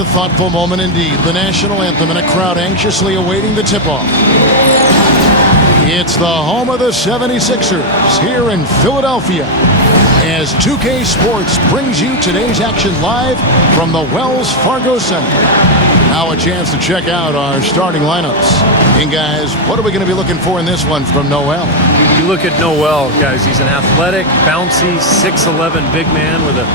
a thoughtful moment indeed. The national anthem and a crowd anxiously awaiting the tip-off. It's the home of the 76ers here in Philadelphia, as 2K Sports brings you today's action live from the Wells Fargo Center. Now a chance to check out our starting lineups. And guys, what are we going to be looking for in this one from Noel? You look at Noel, guys, he's an athletic, bouncy, 6'11" big man with a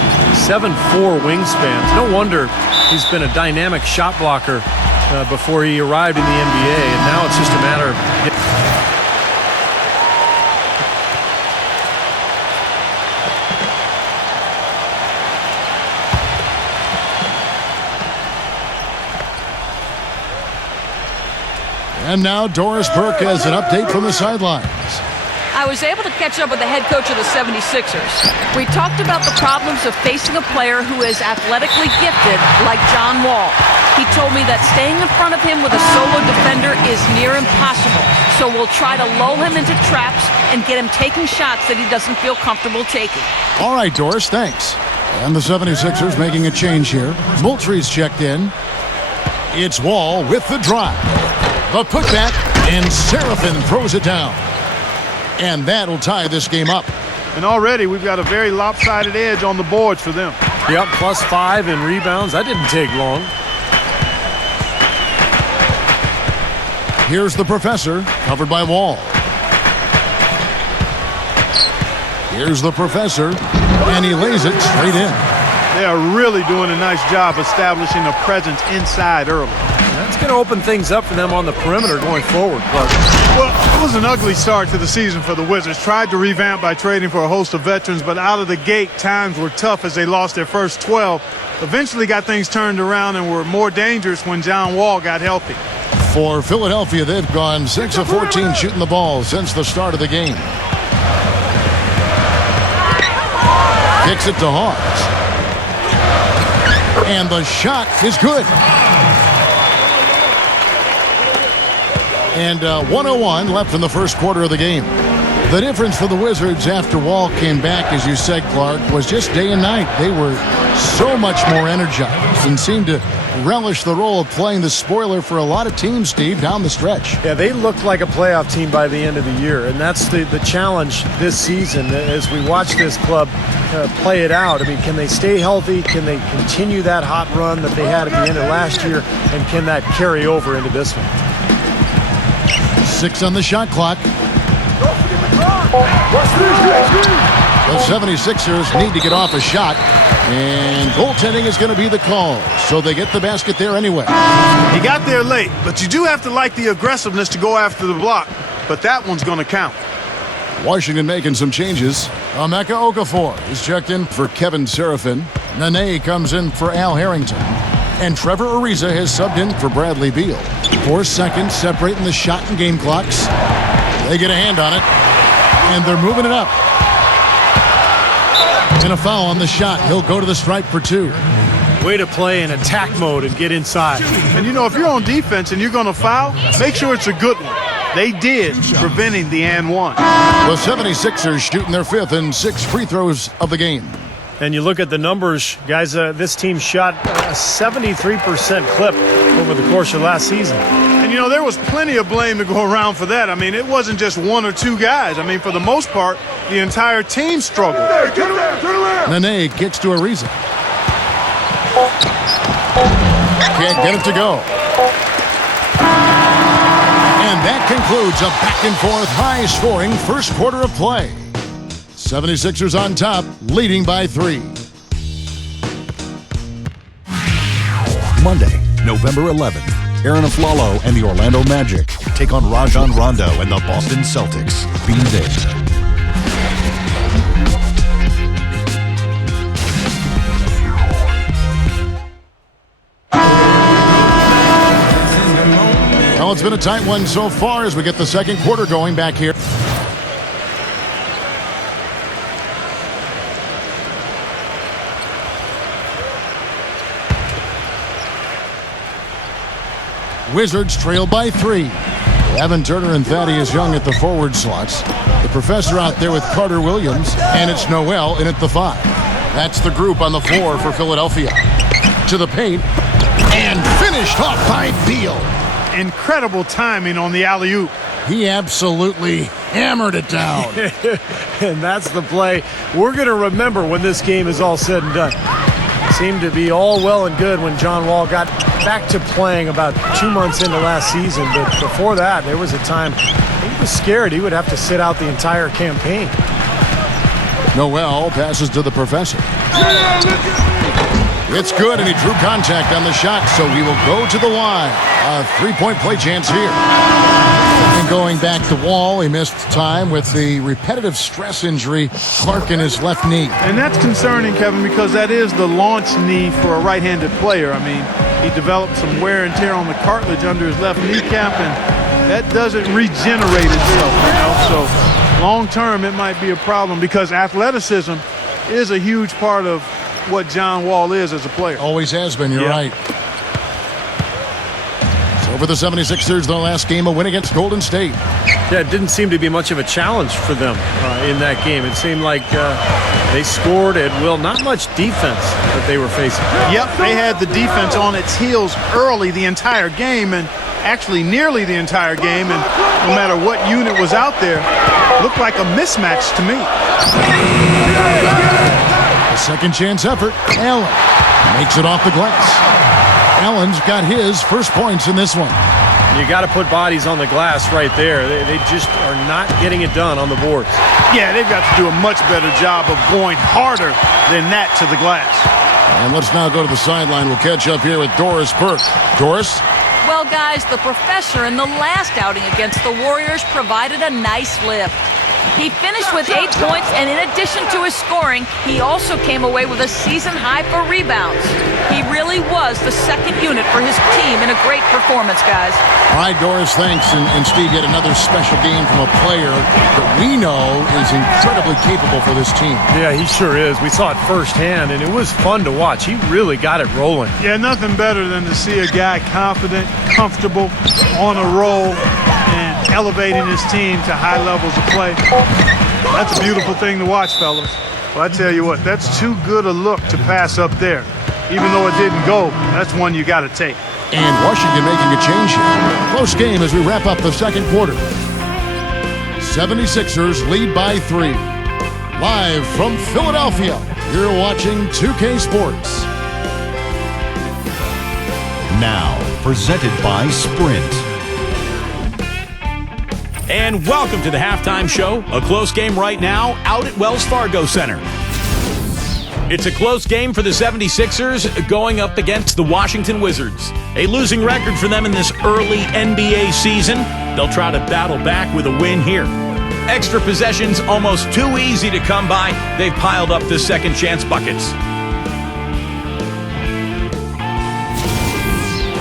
7'4" wingspan. No wonder he's been a dynamic shot blocker before he arrived in the NBA, and now it's just a matter of... And now Doris Burke has an update from the sidelines. I was able to catch up with the head coach of the 76ers. We talked about the problems of facing a player who is athletically gifted like John Wall. He told me that staying in front of him with a solo defender is near impossible. So we'll try to lull him into traps and get him taking shots that he doesn't feel comfortable taking. All right, Doris, thanks. And the 76ers making a change here. Moultrie's checked in. It's Wall with the drive. The putback, and Seraphin throws it down. And that'll tie this game up. And already we've got a very lopsided edge on the boards for them. Yep, +5 in rebounds. That didn't take long. Here's the professor, covered by Wall. Here's the professor, and he lays it straight in. They are really doing a nice job establishing a presence inside early. That's going to open things up for them on the perimeter going forward, Clark. Well, it was an ugly start to the season for the Wizards. Tried to revamp by trading for a host of veterans, but out of the gate, times were tough as they lost their first 12. Eventually got things turned around and were more dangerous when John Wall got healthy. For Philadelphia, they've gone 6 of 14 shooting the ball since the start of the game. Kicks it to Hawes. And the shot is good. And 101 left in the first quarter of the game. The difference for the Wizards after Wall came back, as you said, Clark, was just day and night. They were so much more energized and seemed to relish the role of playing the spoiler for a lot of teams, Steve, down the stretch. Yeah, they looked like a playoff team by the end of the year, and that's the challenge this season as we watch this club play it out. I mean, can they stay healthy? Can they continue that hot run that they had at the end of last year? And can that carry over into this one? 6 on the shot clock. The 76ers need to get off a shot, and goaltending is going to be the call, so they get the basket there anyway. He got there late, but you do have to like the aggressiveness to go after the block, but that one's going to count. Washington making some changes. Emeka Okafor is checked in for Kevin Seraphin. Nene comes in for Al Harrington. And Trevor Ariza has subbed in for Bradley Beal. 4 seconds separating the shot and game clocks. They get a hand on it, and they're moving it up. And a foul on the shot. He'll go to the stripe for 2. Way to play in attack mode and get inside. And, you know, if you're on defense and you're going to foul, make sure it's a good one. They did, preventing the and one. The 76ers shooting their 5th and 6 free throws of the game. And you look at the numbers, guys, this team shot a 73% clip over the course of last season. And, you know, there was plenty of blame to go around for that. I mean, it wasn't just 1 or 2 guys. I mean, for the most part, the entire team struggled. Nene kicks to Ariza. Can't get it to go. And that concludes a back-and-forth, high-scoring first quarter of play. 76ers on top, leading by 3. Monday, November 11th, Aaron Aflalo and the Orlando Magic take on Rajon Rondo and the Boston Celtics. Be there. Well, it's been a tight one so far as we get the second quarter going back here. Wizards trail by 3. Evan Turner and Thaddeus Young at the forward slots. The professor out there with Carter Williams, and it's Noel in at the 5. That's the group on the floor for Philadelphia. To the paint, And finished off by Beal. Incredible timing on the alley-oop. He absolutely hammered it down. And that's the play we're going to remember when this game is all said and done. Seemed to be all well and good when John Wall got back to playing about 2 months into last season. But before that, there was a time he was scared he would have to sit out the entire campaign. Noel passes to the professor. It's good, and he drew contact on the shot, so he will go to the line. A three-point play chance here. And going back to Wall, he missed time with the repetitive stress injury, Clark in his left knee. And that's concerning, Kevin, because that is the launch knee for a right-handed player. I mean, he developed some wear and tear on the cartilage under his left kneecap, and that doesn't regenerate itself, So long-term, it might be a problem because athleticism is a huge part of what John Wall is as a player. Always has been, you're right. So for the 76ers, their last game, a win against Golden State. Yeah, it didn't seem to be much of a challenge for them in that game. It seemed like they scored at will. Not much defense that they were facing. Yep, they had the defense on its heels early the entire game, and actually nearly the entire game, and no matter what unit was out there, looked like a mismatch to me. A second chance effort. Allen makes it off the glass. Allen's got his first points in this one. You got to put bodies on the glass right there. They just are not getting it done on the boards. Yeah, they've got to do a much better job of going harder than that to the glass. And let's now go to the sideline. We'll catch up here with Doris Burke. Doris? Well, guys, the professor in the last outing against the Warriors provided a nice lift. He finished with 8 points, and in addition to his scoring, he also came away with a season high for rebounds. He really was the second unit for his team in a great performance, guys. All right, Doris, thanks. And Steve, yet another special game from a player that we know is incredibly capable for this team. Yeah, he sure is. We saw it firsthand, and it was fun to watch. He really got it rolling. Yeah, nothing better than to see a guy confident, comfortable, on a roll, and elevating his team to high levels of play. That's a beautiful thing to watch, fellas. Well, I tell you what, that's too good a look to pass up there. Even though it didn't go, that's one you got to take. And Washington making a change here. Close game as we wrap up the second quarter. 76ers lead by 3. Live from Philadelphia, you're watching 2K Sports. Now, presented by Sprint. And welcome to the halftime show. A close game right now out at Wells Fargo Center. It's a close game for the 76ers going up against the Washington Wizards. A losing record for them in this early NBA season. They'll try to battle back with a win here. Extra possessions almost too easy to come by. They've piled up the second chance buckets.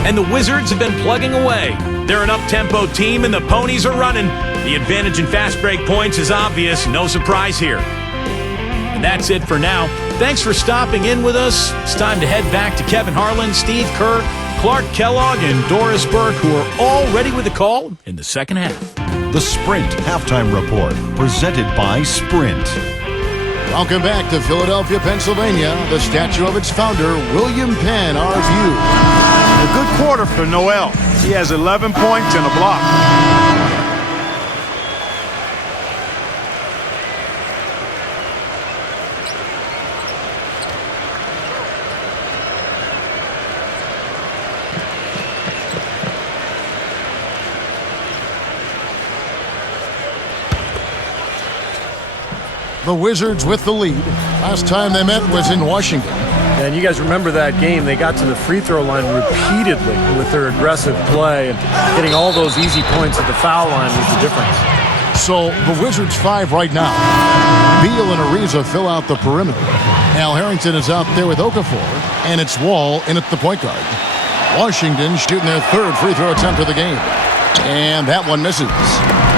And the Wizards have been plugging away. They're an up-tempo team, and the ponies are running. The advantage in fast break points is obvious. No surprise here. And that's it for now. Thanks for stopping in with us. It's time to head back to Kevin Harlan, Steve Kerr, Clark Kellogg, and Doris Burke, who are all ready with the call in the second half. The Sprint Halftime Report, presented by Sprint. Welcome back to Philadelphia, Pennsylvania. The statue of its founder, William Penn, our view. A good quarter for Noel. He has 11 points and a block. The Wizards with the lead. Last time they met was in Washington. And you guys remember that game. They got to the free throw line repeatedly with their aggressive play, and getting all those easy points at the foul line was the difference. So the Wizards 5 right now. Beal and Ariza fill out the perimeter. Al Harrington is out there with Okafor, and it's Wall in at the point guard. Washington shooting their third free throw attempt of the game. And that one misses.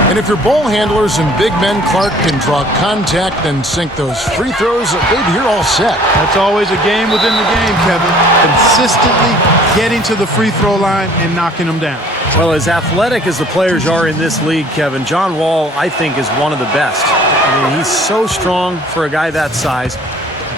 And if your ball handlers and big men, Clark, can draw contact and sink those free throws, baby, you're all set. That's always a game within the game, Kevin. Consistently getting to the free throw line and knocking them down. Well, as athletic as the players are in this league, Kevin, John Wall, I think, is one of the best. I mean, he's so strong for a guy that size.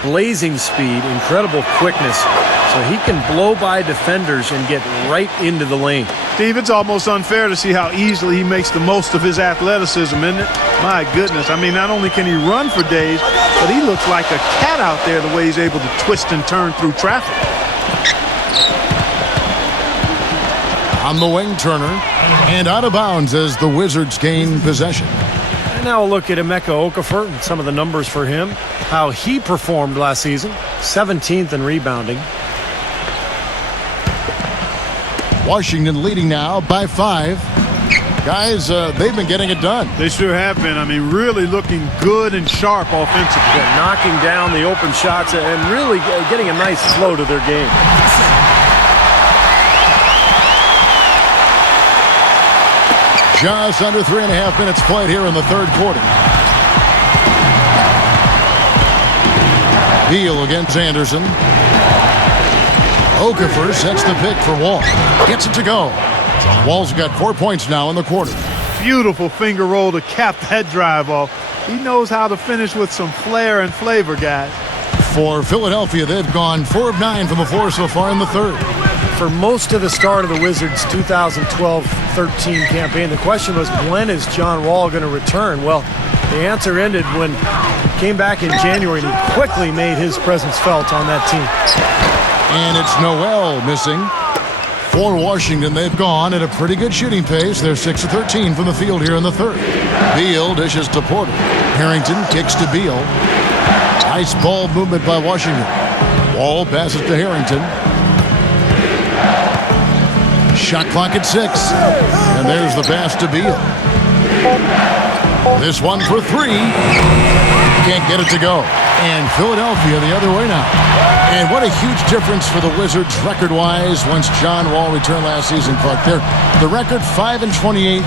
blazing speed, incredible quickness, so he can blow by defenders and get right into the lane. Steve, it's almost unfair to see how easily he makes the most of his athleticism, isn't it? My goodness. I mean, not only can he run for days, but he looks like a cat out there the way he's able to twist and turn through traffic. On the wing, Turner, and out of bounds as the Wizards gain possession. And now we'll look at Emeka Okafor and some of the numbers for him, how he performed last season, 17th in rebounding. Washington leading now by 5. Guys, they've been getting it done. They sure have been. I mean, really looking good and sharp offensively. Yeah, knocking down the open shots and really getting a nice flow to their game. Just under 3.5 minutes played here in the third quarter. Beal against Anderson. Okafor sets the pick for Wall. Gets it to go. Wall's got 4 points now in the quarter. Beautiful finger roll to cap that drive off. He knows how to finish with some flair and flavor, guys. For Philadelphia, they've gone 4 of 9 from the floor so far in the third. For most of the start of the Wizards' 2012-13 campaign, the question was, when is John Wall going to return? Well, the answer ended when he came back in January and he quickly made his presence felt on that team. And it's Noel missing. For Washington, they've gone at a pretty good shooting pace. They're 6 of 13 from the field here in the third. Beal dishes to Porter. Harrington kicks to Beal. Nice ball movement by Washington. Wall passes to Harrington. Shot clock at 6. And there's the pass to Beal. This one for 3. Can't get it to go. And Philadelphia the other way now. And what a huge difference for the Wizards record-wise once John Wall returned last season, Clark. The record 5-28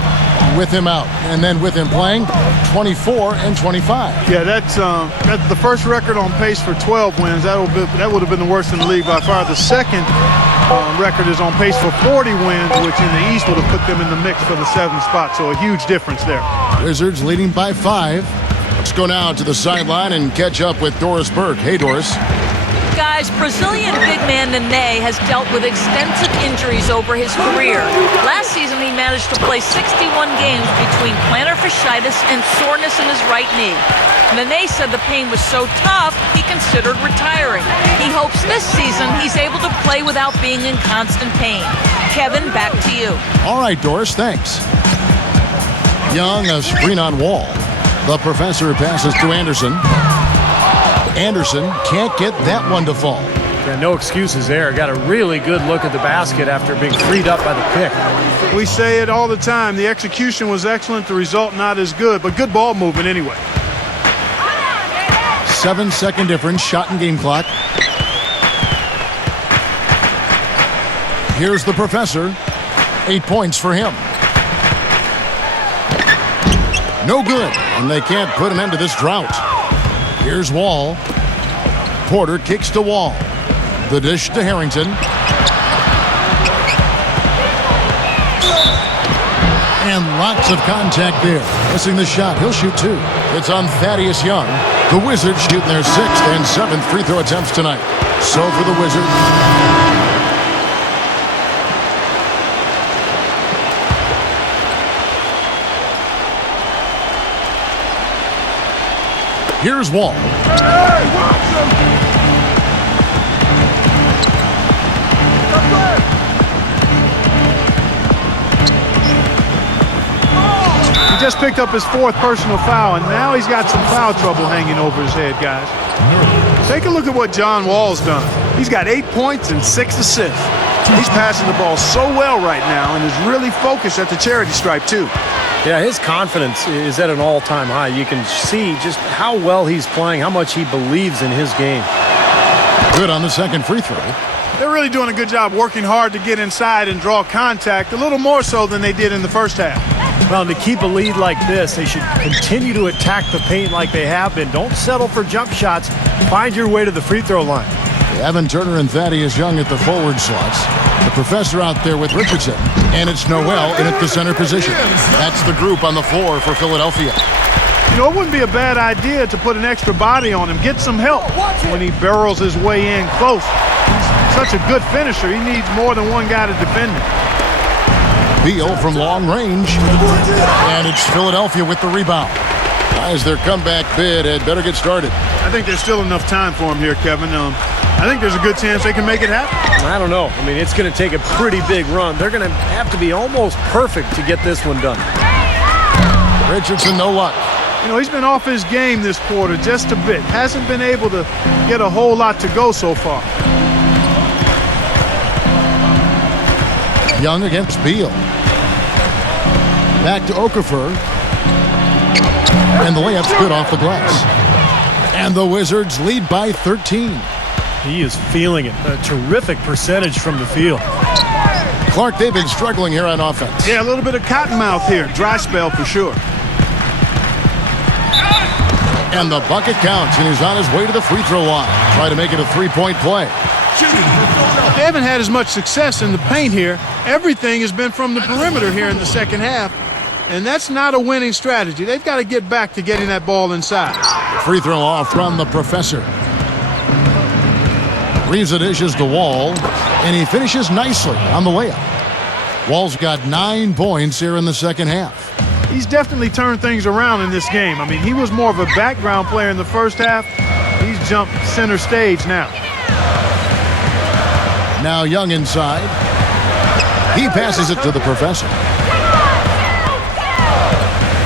with him out. And then with him playing, 24-25. Yeah, that's the first record on pace for 12 wins. That would have been the worst in the league by far. The second record is on pace for 40 wins, which in the East would have put them in the mix for the 7th spot. So a huge difference there. Wizards leading by 5. Let's go now to the sideline and catch up with Doris Burke. Hey, Doris. Guys, Brazilian big man Nene has dealt with extensive injuries over his career. Last season, he managed to play 61 games between plantar fasciitis and soreness in his right knee. Nene said the pain was so tough, he considered retiring. He hopes this season he's able to play without being in constant pain. Kevin, back to you. All right, Doris, thanks. Young, a screen on Wall. The professor passes to Anderson. Anderson can't get that one to fall. Yeah, no excuses there. Got a really good look at the basket after being freed up by the pick. We say it all the time. The execution was excellent. The result not as good, but good ball movement anyway. 7-second difference, shot and game clock. Here's the professor. 8 points for him. No good, and they can't put an end to this drought. Here's Wall. Porter kicks to Wall. The dish to Harrington. And lots of contact there. Missing the shot. He'll shoot 2. It's on Thaddeus Young. The Wizards shooting their 6th and 7th free throw attempts tonight. So for the Wizards. Here's Wall. He just picked up his 4th personal foul, and now he's got some foul trouble hanging over his head, guys. Take a look at what John Wall's done. He's got 8 points and 6 assists. He's passing the ball so well right now and is really focused at the charity stripe, too. Yeah, his confidence is at an all-time high. You can see just how well he's playing, how much he believes in his game. Good on the second free throw. They're really doing a good job working hard to get inside and draw contact, a little more so than they did in the first half. Well, to keep a lead like this, they should continue to attack the paint like they have been. Don't settle for jump shots. Find your way to the free throw line. Evan Turner and Thaddeus Young at the forward slots. The professor out there with Richardson. And it's Noel in at the center position. That's the group on the floor for Philadelphia. You know, it wouldn't be a bad idea to put an extra body on him, get some help when he barrels his way in close. He's such a good finisher. He needs more than one guy to defend him. Beal from long range. And it's Philadelphia with the rebound. As their comeback bid had better get started. I think there's still enough time for him here, Kevin. I think there's a good chance they can make it happen. I don't know. I mean, it's going to take a pretty big run. They're going to have to be almost perfect to get this one done. Richardson, no luck. You know, he's been off his game this quarter just a bit. Hasn't been able to get a whole lot to go so far. Young against Beal. Back to Okafor. And the layup's good off the glass. And the Wizards lead by 13. He is feeling it. A terrific percentage from the field. Clark, they've been struggling here on offense. Yeah, a little bit of cottonmouth here. Dry spell for sure. And the bucket counts, and he's on his way to the free throw line. Try to make it a three-point play. They haven't had as much success in the paint here. Everything has been from the perimeter here in the second half. And that's not a winning strategy. They've got to get back to getting that ball inside. Free throw off from the professor. Reeves dishes to Wall, and he finishes nicely on the layup. Wall's got 9 points here in the second half. He's definitely turned things around in this game. I mean, he was more of a background player in the first half. He's jumped center stage now. Now Young inside. He passes it to the professor.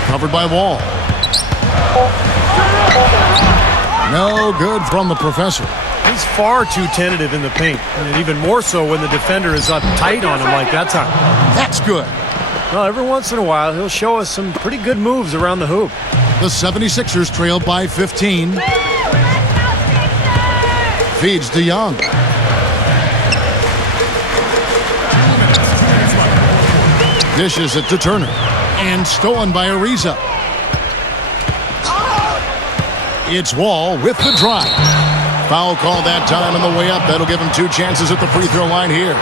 Covered by Wall. No good from the professor. He's far too tentative in the paint, and even more so when the defender is up tight on him like that time. That's good. Well, every once in a while, he'll show us some pretty good moves around the hoop. The 76ers trail by 15. Feeds to Young. Dishes it to Turner. And stolen by Ariza. It's Wall with the drive. Foul call that time on the way up. That'll give him 2 chances at the free throw line here.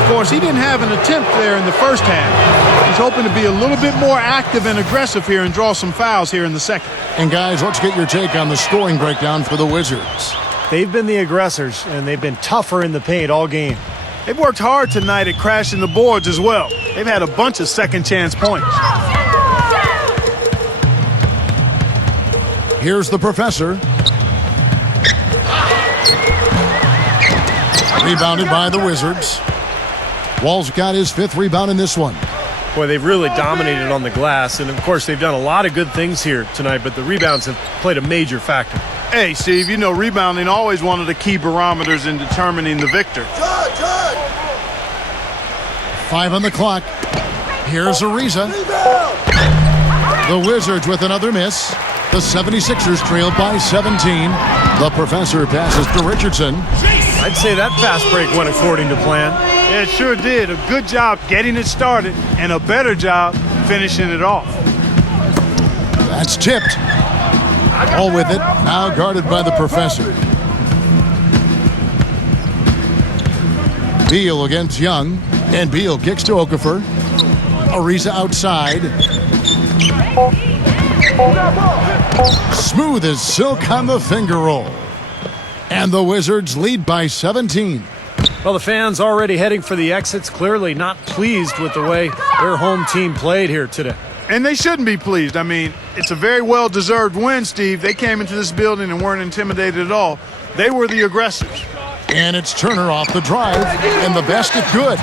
Of course, he didn't have an attempt there in the first half. He's hoping to be a little bit more active and aggressive here and draw some fouls here in the second. And guys, let's get your take on the scoring breakdown for the Wizards. They've been the aggressors, and they've been tougher in the paint all game. They've worked hard tonight at crashing the boards as well. They've had a bunch of second chance points. Here's the professor. Rebounded by the Wizards. Wall's got his 5th rebound in this one. Boy, they've really dominated on the glass, and of course they've done a lot of good things here tonight, but the rebounds have played a major factor. Hey, Steve, you know rebounding always one of the key barometers in determining the victor. 5 on the clock. Here's Ariza. The Wizards with another miss. The 76ers trail by 17. The professor passes to Richardson. I'd say that fast break went according to plan. Yeah, it sure did. A good job getting it started and a better job finishing it off. That's tipped. All with it. Now guarded by the professor. Beal against Young. And Beal kicks to Okafor. Ariza outside. Smooth as silk on the finger roll. And the Wizards lead by 17. Well, the fans already heading for the exits, clearly not pleased with the way their home team played here today. And they shouldn't be pleased. I mean, it's a very well-deserved win, Steve. They came into this building and weren't intimidated at all. They were the aggressors. And it's Turner off the drive, and the basket good.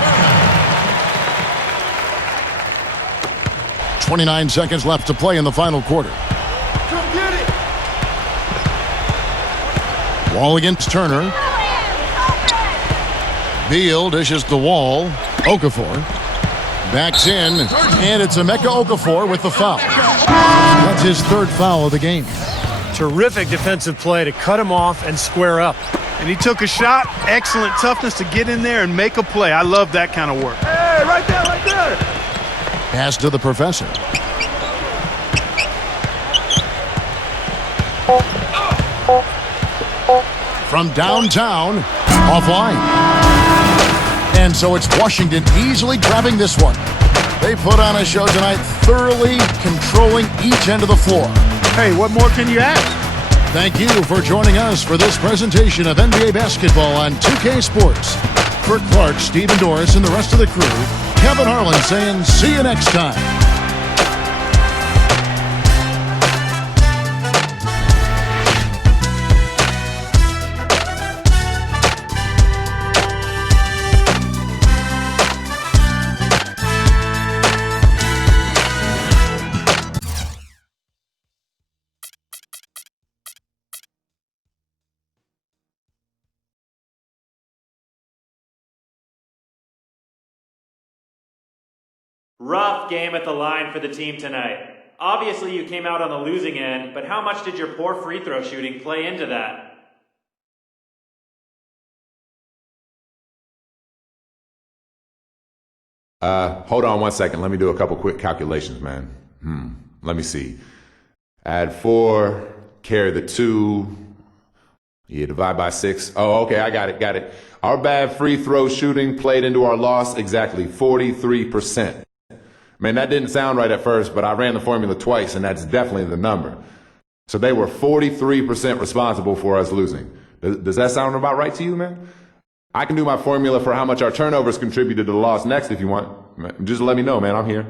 29 seconds left to play in the final quarter. Wall against Turner. Beal dishes the Wall. Okafor backs in, and it's Emeka Okafor with the foul. That's his 3rd foul of the game. Terrific defensive play to cut him off and square up. And he took a shot. Excellent toughness to get in there and make a play. I love that kind of work. Hey, right there, right there. Pass to the professor. From downtown, offline. And so it's Washington easily grabbing this one. They put on a show tonight, thoroughly controlling each end of the floor. Hey, what more can you ask? Thank you for joining us for this presentation of NBA basketball on 2K Sports. For Clark, Stephen Doris, and the rest of the crew, Kevin Harlan saying see you next time. Rough game at the line for the team tonight. Obviously you came out on the losing end, but how much did your poor free throw shooting play into that? Hold on 1 second. Let me do a couple quick calculations, man. Let me see. Add 4, carry the 2. Yeah, divide by 6. Oh, okay, I got it. Our bad free throw shooting played into our loss exactly 43%. Man, that didn't sound right at first, but I ran the formula twice, and that's definitely the number. So they were 43% responsible for us losing. Does that sound about right to you, man? I can do my formula for how much our turnovers contributed to the loss next if you want. Just let me know, man. I'm here.